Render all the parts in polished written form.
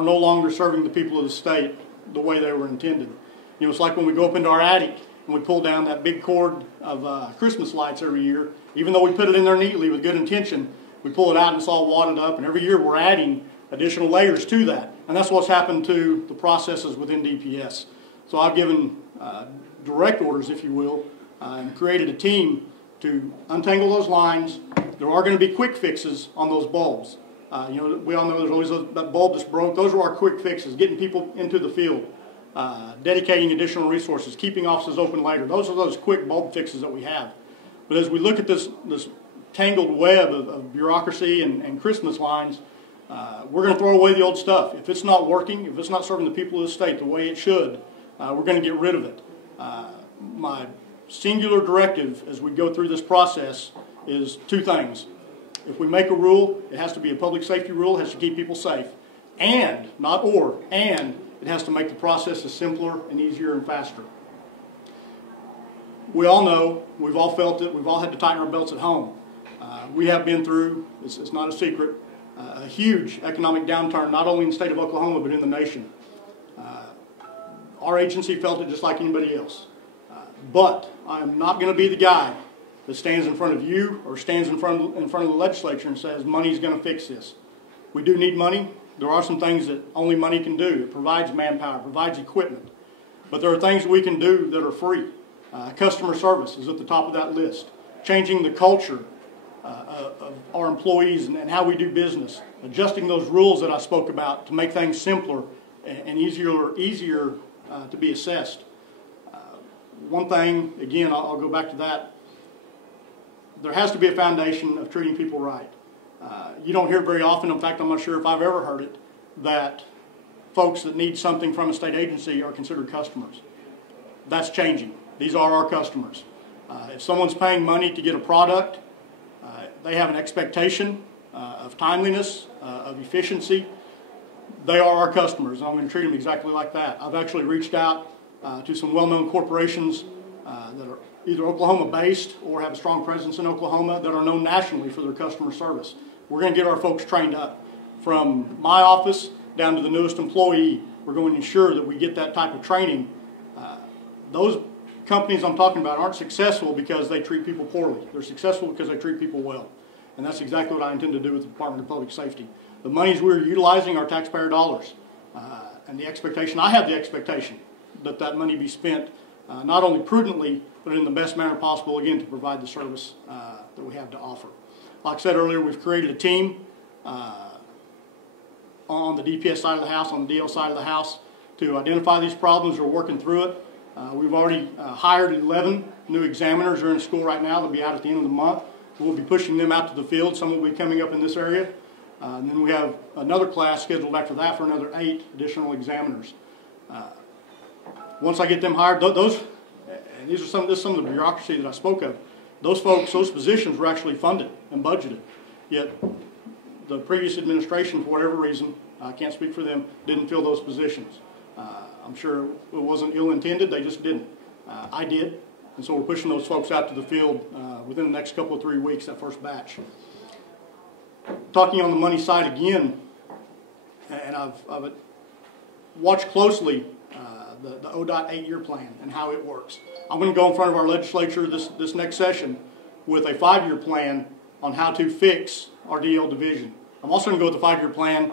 are no longer serving the people of the state the way they were intended. You know, it's like when we go up into our attic and we pull down that big cord of Christmas lights every year. Even though we put it in there neatly with good intention, we pull it out and it's all wadded up, and every year we're adding additional layers to that. And that's what's happened to the processes within DPS. So I've given direct orders, if you will, and created a team to untangle those lines. There are going to be quick fixes on those bulbs. You know, we all know there's always that bulb that's broke. Those are our quick fixes, getting people into the field, dedicating additional resources, keeping offices open later. Those are those quick bulb fixes that we have. But as we look at this tangled web of bureaucracy and Christmas lines, we're going to throw away the old stuff. If it's not working, if it's not serving the people of the state the way it should, we're going to get rid of it. My singular directive as we go through this process is two things. If we make a rule, it has to be a public safety rule, it has to keep people safe, and, not or, and it has to make the processes simpler and easier and faster. We all know, we've all felt it, we've all had to tighten our belts at home. We have been through, it's not a secret, a huge economic downturn, not only in the state of Oklahoma, but in the nation. Our agency felt it just like anybody else. But I am not going to be the guy that stands in front of you or stands in front of the legislature and says money's going to fix this. We do need money. There are some things that only money can do. It provides manpower, provides equipment. But there are things that we can do that are free. Customer service is at the top of that list. Changing the culture of our employees and how we do business. Adjusting those rules that I spoke about to make things simpler and easier to be assessed. One thing, again, I'll go back to that. There has to be a foundation of treating people right. You don't hear very often, in fact I'm not sure if I've ever heard it, that folks that need something from a state agency are considered customers. That's changing. These are our customers. If someone's paying money to get a product, they have an expectation of timeliness, of efficiency. They are our customers, and I'm going to treat them exactly like that. I've actually reached out to some well-known corporations that are either Oklahoma-based or have a strong presence in Oklahoma that are known nationally for their customer service. We're going to get our folks trained up. From my office down to the newest employee, we're going to ensure that we get that type of training. Those companies I'm talking about aren't successful because they treat people poorly. They're successful because they treat people well. And that's exactly what I intend to do with the Department of Public Safety. The monies we're utilizing are taxpayer dollars. And the expectation, I have the expectation, that that money be spent not only prudently, but in the best manner possible, again, to provide the service that we have to offer. Like I said earlier, we've created a team on the DPS side of the house, on the DL side of the house, to identify these problems. We're working through it. We've already hired 11 new examiners who are in school right now. They'll be out at the end of the month. We'll be pushing them out to the field. Some will be coming up in this area. And then we have another class scheduled after that for another 8 additional examiners. Once I get them hired, and this is some of the bureaucracy that I spoke of, those folks, those positions were actually funded and budgeted. Yet the previous administration, for whatever reason, I can't speak for them, didn't fill those positions. I'm sure it wasn't ill-intended, they just didn't. I did, and so we're pushing those folks out to the field within the next couple of 3 weeks, that first batch. Talking on the money side again, and I've watched closely the ODOT 8-year plan and how it works. I'm going to go in front of our legislature this next session with a 5-year plan on how to fix our DL division. I'm also going to go with a 5-year plan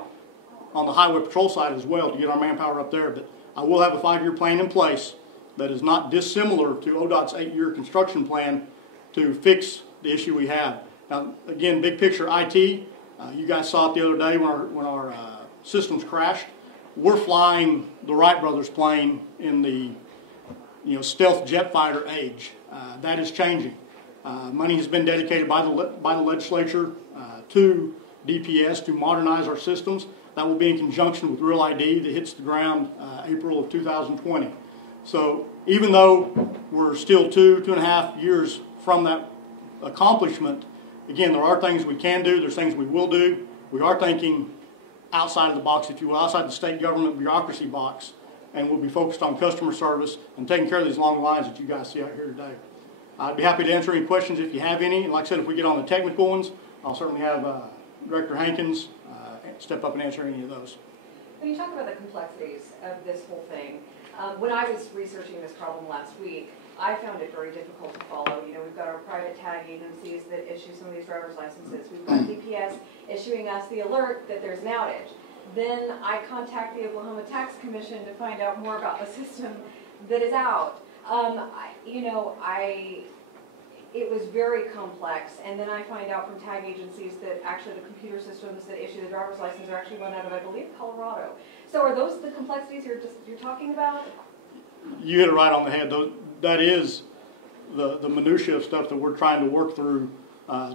on the highway patrol side as well to get our manpower up there, but I will have a 5-year plan in place that is not dissimilar to ODOT's 8-year construction plan to fix the issue we have. Now, again, big picture IT, you guys saw it the other day when our systems crashed. We're flying the Wright brothers plane in the stealth jet fighter age. That is changing. Money has been dedicated by the legislature to DPS to modernize our systems. That will be in conjunction with Real ID that hits the ground April of 2020. So even though we're still 2.5 years from that accomplishment, again, there are things we can do, there's things we will do. We are thinking outside of the box, if you will, outside the state government bureaucracy box, and we'll be focused on customer service and taking care of these long lines that you guys see out here today. I'd be happy to answer any questions if you have any, and like I said, if we get on the technical ones, I'll certainly have Director Hankins step up and answer any of those. When you talk about the complexities of this whole thing, when I was researching this problem last week, I found it very difficult to follow. You know, we've got our private tag agencies that issue some of these driver's licenses. We've got DPS issuing us the alert that there's an outage. Then I contact the Oklahoma Tax Commission to find out more about the system that is out. It was very complex, and then I find out from tag agencies that actually the computer systems that issue the driver's license are actually run out of, I believe, Colorado. So are those the complexities you're talking about? You hit it right on the head. That is the minutiae of stuff that we're trying to work through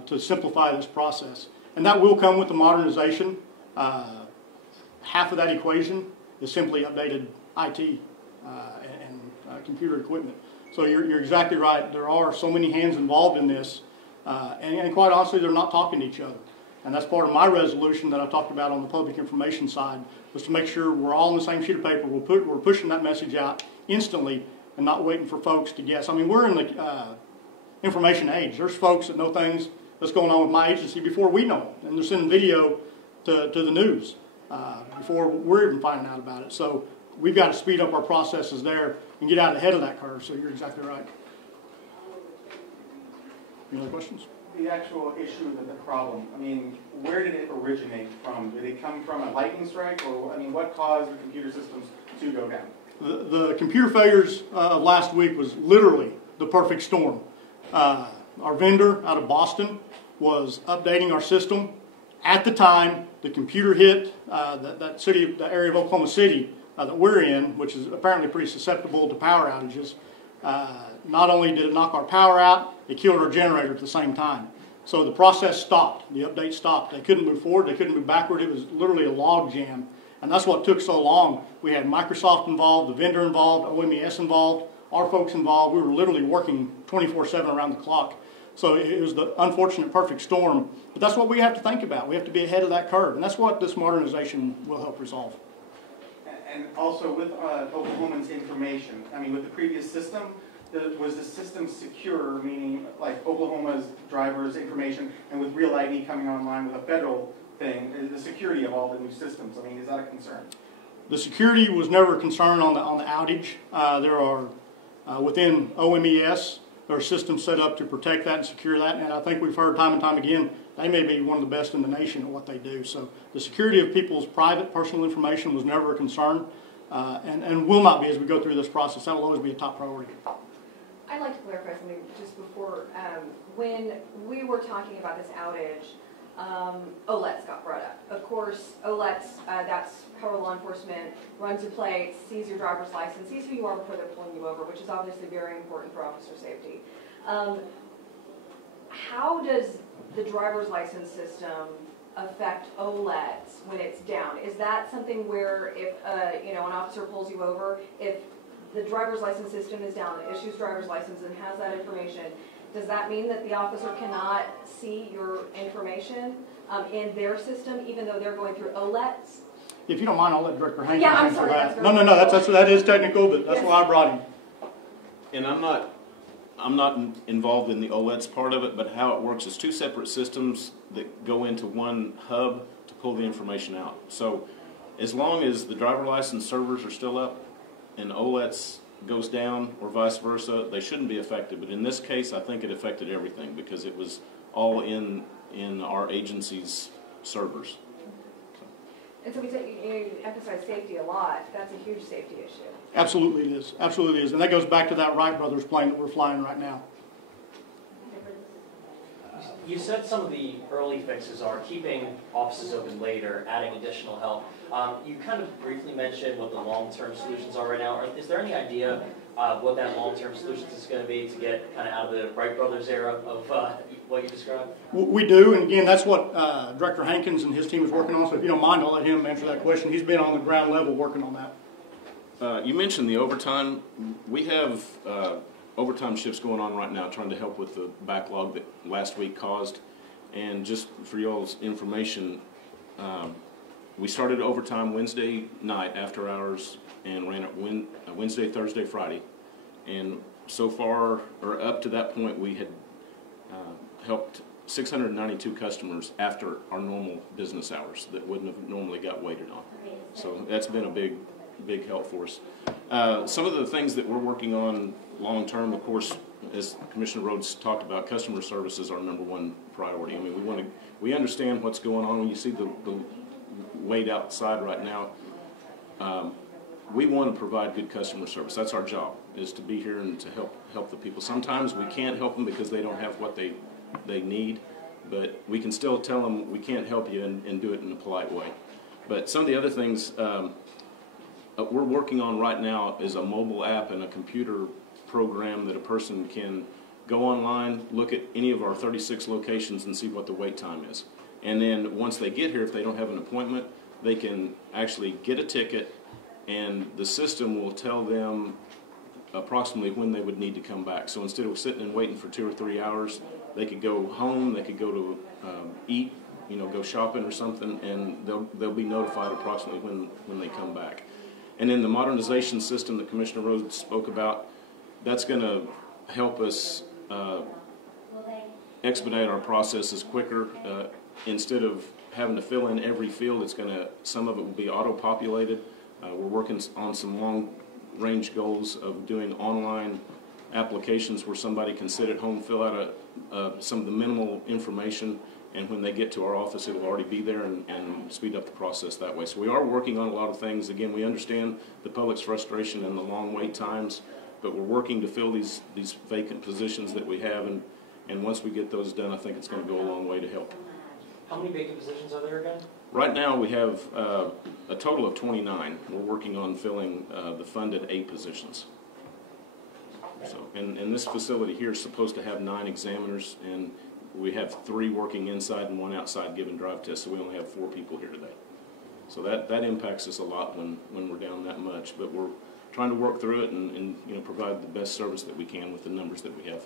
to simplify this process. And that will come with the modernization. Half of that equation is simply updated IT and computer equipment. So you're exactly right. There are so many hands involved in this, and quite honestly, they're not talking to each other. And that's part of my resolution that I talked about on the public information side, was to make sure we're all on the same sheet of paper. We're pushing that message out instantly and not waiting for folks to guess. I mean, we're in the information age. There's folks that know things that's going on with my agency before we know it, and they're sending video to the news before we're even finding out about it. So we've got to speed up our processes there and get out ahead of that curve. So you're exactly right. Any other questions? The actual issue with the problem, I mean, where did it originate from? Did it come from a lightning strike, or I mean, what caused the computer systems to go down? The computer failures of last week was literally the perfect storm. Our vendor out of Boston was updating our system. At the time, the computer hit that city, the area of Oklahoma City that we're in, which is apparently pretty susceptible to power outages. Not only did it knock our power out, it killed our generator at the same time. So the process stopped. The update stopped. They couldn't move forward. They couldn't move backward. It was literally a log jam. And that's what took so long. We had Microsoft involved, the vendor involved, OMES involved, our folks involved. We were literally working 24/7 around the clock. So it was the unfortunate perfect storm. But that's what we have to think about. We have to be ahead of that curve. And that's what this modernization will help resolve. And also with Oklahoman's information, I mean, with the previous system, was the system secure, meaning like Oklahoma's driver's information, and with Real ID coming online with a federal thing, the security of all the new systems, I mean, is that a concern? The security was never a concern on the outage. There are, within OMES, there are systems set up to protect that and secure that, and I think we've heard time and time again, they may be one of the best in the nation at what they do. So the security of people's private, personal information was never a concern, and will not be as we go through this process. That will always be a top priority. I'd like to clarify something just before. When we were talking about this outage, OLETs got brought up. Of course, OLETs, that's how law enforcement runs your plates, sees your driver's license, sees who you are before they're pulling you over, which is obviously very important for officer safety. How does the driver's license system affect OLETs when it's down? Is that something where if an officer pulls you over, if the driver's license system is down, it issues driver's license and has that information, does that mean that the officer cannot see your information in their system, even though they're going through OLETs? If you don't mind, I'll let Director Hankins answer that. No, that is technical, but that's why I brought him. And I'm not involved in the OLEDs part of it, but how it works is two separate systems that go into one hub to pull the information out. So as long as the driver license servers are still up and OLEDs goes down or vice versa, they shouldn't be affected. But in this case, I think it affected everything because it was all in our agency's servers. And so you emphasize safety a lot. That's a huge safety issue. Absolutely it is. Absolutely it is. And that goes back to that Wright Brothers plane that we're flying right now. You said some of the early fixes are keeping offices open later, adding additional help. You kind of briefly mentioned what the long-term solutions are right now. Is there any idea what that long-term solution is going to be to get kind of out of the Wright Brothers era of what you described? We do, and again, that's what Director Hankins and his team is working on. So if you don't mind, I'll let him answer that question. He's been on the ground level working on that. You mentioned the overtime. We have overtime shifts going on right now trying to help with the backlog that last week caused. And just for y'all's information, we started overtime Wednesday night after hours and ran it Wednesday, Thursday, Friday. And so far, or up to that point, we had helped 692 customers after our normal business hours that wouldn't have normally got waited on. So that's been a big help for us. Some of the things that we're working on long term, of course, as Commissioner Rhodes talked about, customer service is our #1 priority. I mean, we understand what's going on. When you see the wait outside right now, we want to provide good customer service. That's our job, is to be here and to help the people. Sometimes we can't help them because they don't have what they need, but we can still tell them we can't help you and do it in a polite way. But some of the other things we're working on right now is a mobile app and a computer program that a person can go online, look at any of our 36 locations and see what the wait time is. And then once they get here, if they don't have an appointment, they can actually get a ticket, and the system will tell them approximately when they would need to come back. So instead of sitting and waiting for 2 or 3 hours, they could go home, they could go to eat, go shopping or something, and they'll be notified approximately when they come back. And then the modernization system that Commissioner Rhodes spoke about, that's going to help us expedite our processes quicker. Instead of having to fill in every field, some of it will be auto-populated. We're working on some long-range goals of doing online applications where somebody can sit at home, fill out some of the minimal information, and when they get to our office, it will already be there and speed up the process that way. So we are working on a lot of things. Again, we understand the public's frustration and the long wait times, but we're working to fill these vacant positions that we have, and once we get those done, I think it's going to go a long way to help. How many vacant positions are there again? Right now, we have a total of 29. We're working on filling the funded 8 positions. So, and this facility here is supposed to have 9 examiners, and we have 3 working inside and 1 outside giving drive tests, so we only have 4 people here today. So that impacts us a lot when we're down that much, but we're trying to work through it and provide the best service that we can with the numbers that we have.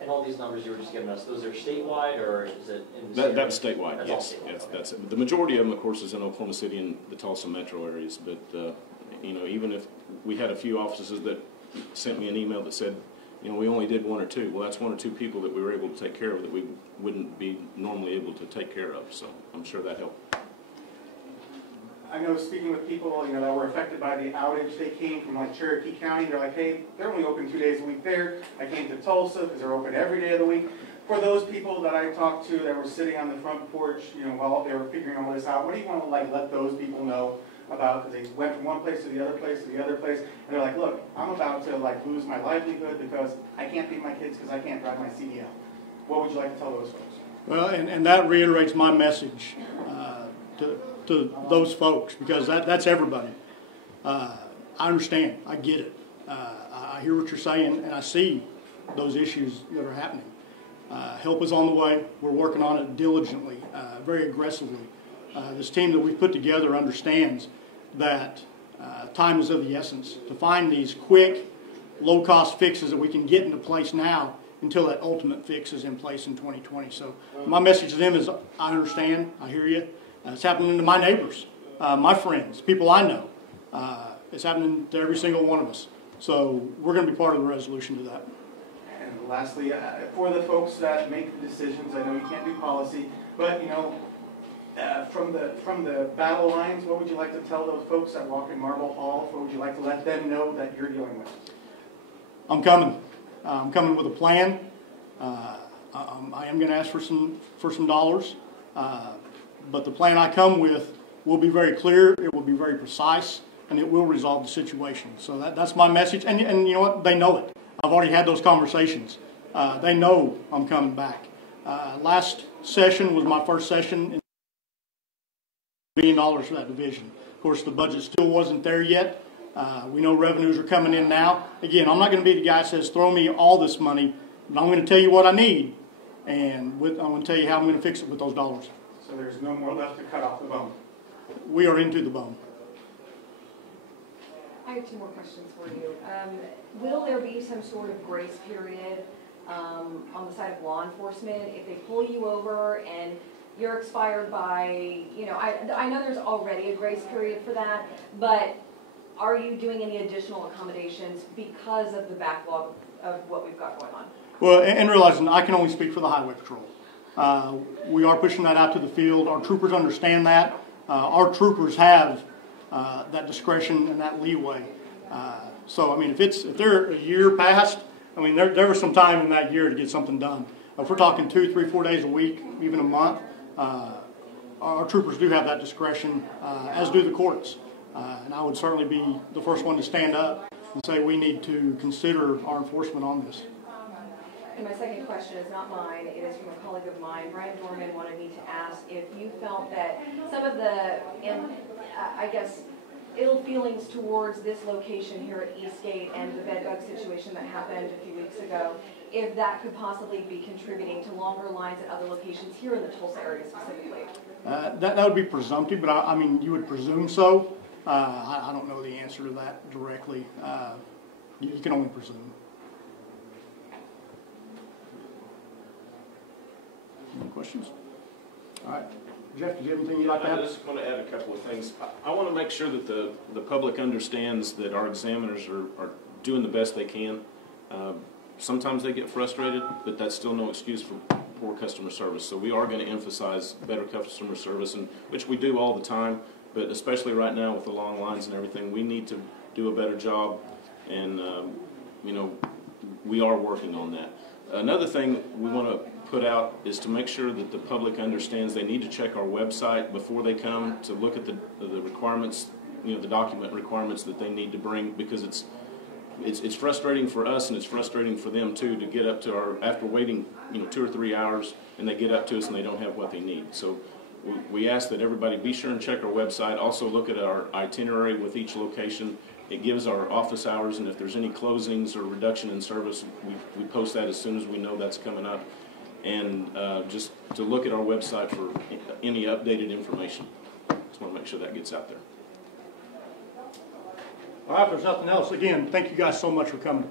And all these numbers you were just giving us, those are statewide, or is it in the That's statewide, that's yes. all statewide. Yes, that's it. The majority of them, of course, is in Oklahoma City and the Tulsa metro areas, but even if we had a few offices that sent me an email that said, we only did 1 or 2, well, that's 1 or 2 people that we were able to take care of that we wouldn't be normally able to take care of, so I'm sure that helped. I know, speaking with people, that were affected by the outage, they came from like Cherokee County. They're like, hey, they're only open 2 days a week there. I came to Tulsa because they're open every day of the week. For those people that I talked to that were sitting on the front porch, while they were figuring all this out, what do you want to let those people know about? Because they went from one place to the other place to the other place, and they're like, look, I'm about to lose my livelihood because I can't feed my kids because I can't drive my CDL. What would you like to tell those folks? Well, and that reiterates my message to those folks, because that's everybody. I understand. I get it. I hear what you're saying, and I see those issues that are happening. Help is on the way. We're working on it diligently, very aggressively. This team that we've put together understands that time is of the essence to find these quick, low-cost fixes that we can get into place now until that ultimate fix is in place in 2020. So my message to them is, I understand. I hear you. It's happening to my neighbors, my friends, people I know. It's happening to every single one of us. So we're going to be part of the resolution to that. And lastly, for the folks that make the decisions, I know you can't do policy, but from the battle lines, what would you like to tell those folks that walk in Marble Hall? What would you like to let them know that you're dealing with? I'm coming. I'm coming with a plan. I am going to ask for some dollars. But the plan I come with will be very clear, it will be very precise, and it will resolve the situation. So that's my message. And you know what? They know it. I've already had those conversations. They know I'm coming back. Last session was my first session. $1 billion for that division. Of course, the budget still wasn't there yet. We know revenues are coming in now. Again, I'm not going to be the guy that says, throw me all this money, but I'm going to tell you what I need, and I'm going to tell you how I'm going to fix it with those dollars. So there's no more left to cut off the bone. We are into the bone. I have 2 more questions for you. Will there be some sort of grace period on the side of law enforcement if they pull you over and you're expired by, I know there's already a grace period for that, but are you doing any additional accommodations because of the backlog of what we've got going on? Well, and realizing I can only speak for the Highway Patrol. We are pushing that out to the field. Our troopers understand that. Our troopers have that discretion and that leeway. So, I mean, if they're a year past, I mean, there was some time in that year to get something done. If we're talking 2, 3, 4 days a week, even a month, our troopers do have that discretion, as do the courts. And I would certainly be the first one to stand up and say we need to consider our enforcement on this. And my second question is not mine, it is from a colleague of mine. Brian Dorman wanted me to ask if you felt that some of the, I guess, ill feelings towards this location here at Eastgate and the bedbug situation that happened a few weeks ago, if that could possibly be contributing to longer lines at other locations here in the Tulsa area specifically. That would be presumptive, but I mean, you would presume so. I don't know the answer to that directly. You can only presume. Any questions? All right. Jeff, do you have anything you'd like to add? I just want to add a couple of things. I want to make sure that the public understands that our examiners are doing the best they can. Sometimes they get frustrated, but that's still no excuse for poor customer service. So we are going to emphasize better customer service, and which we do all the time, but especially right now with the long lines and everything, we need to do a better job, and you know, we are working on that. Another thing we want to put out is to make sure that the public understands they need to check our website before they come to look at the requirements, you know, the document requirements that they need to bring, because it's frustrating for us and it's frustrating for them too to get up to our, after waiting, you know, 2 or 3 hours, and they get up to us and they don't have what they need. So we ask that everybody be sure and check our website. Also look at our itinerary with each location. It gives our office hours, and if there's any closings or reduction in service, we post that as soon as we know that's coming up. And just to look at our website for any updated information. Just want to make sure that gets out there. All right, if there's nothing else, again, thank you guys so much for coming.